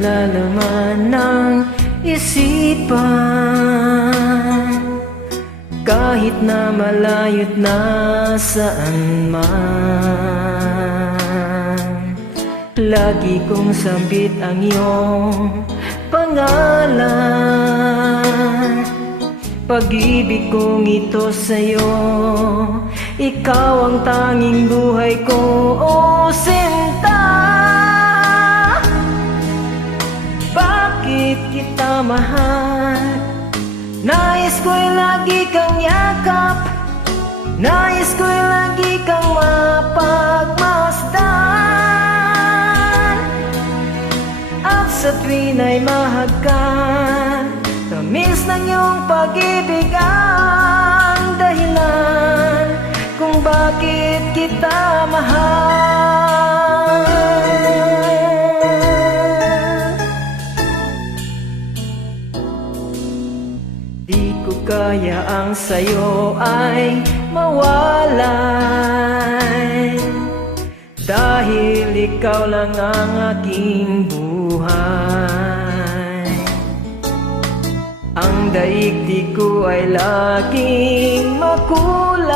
nilalaman ng isipan. Kahit na malayo't nasaan man, lagi kong sambit ang iyong pangalan. Pag-ibig kong ito sa'yo, ikaw ang tanging buhay ko, oh sinta. Bakit kita mahal? Nais ko'y lagi kang yakap, nais ko'y lagi kang mapagmasdan. At sa tuwin ay mahagkan, tamis ng iyong pag-ibig ang dahilan kung bakit kita mahal. Di ko kaya ang sayo ay mawalay, dahil ikaw lang ang aking buhay. Ang daigdig ko ay laging makulay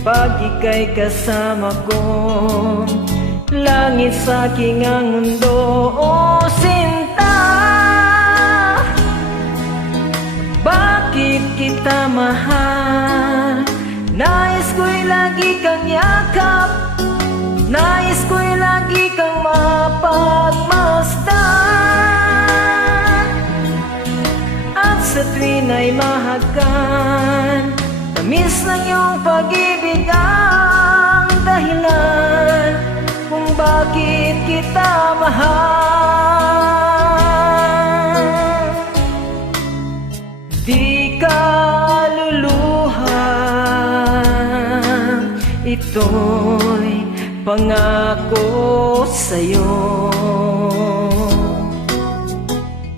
pag ika'y kasama ko. Langit sa aking ang mundo, oh sinta. Bakit kita mahal? Nais ko'y lagi kang yakap, nais ko'y lagi kang mapagmasdan. At sa tuwin ay mahagkan, tamis ng iyong pag-ibig ang dahilan kung bakit kita mahal. Di ka luluha, ito'y pangako sa'yo.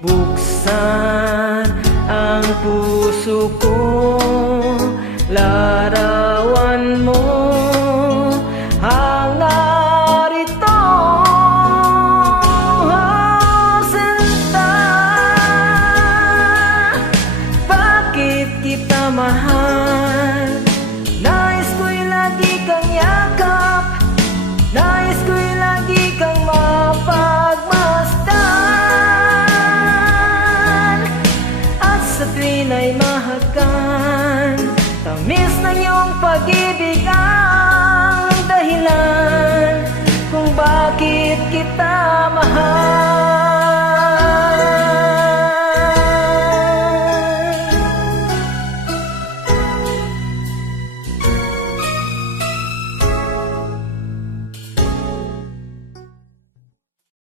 Buksan ang puso ko, larawan mo ang narito, oh sinta. Bakit kita mahal? Nais ko'y lagi kang yakap, nais ko'y lagi kang mapagmasdan. At sa tuwin ay mahagkan, tamis ng iyong pag-ibig ang dahilan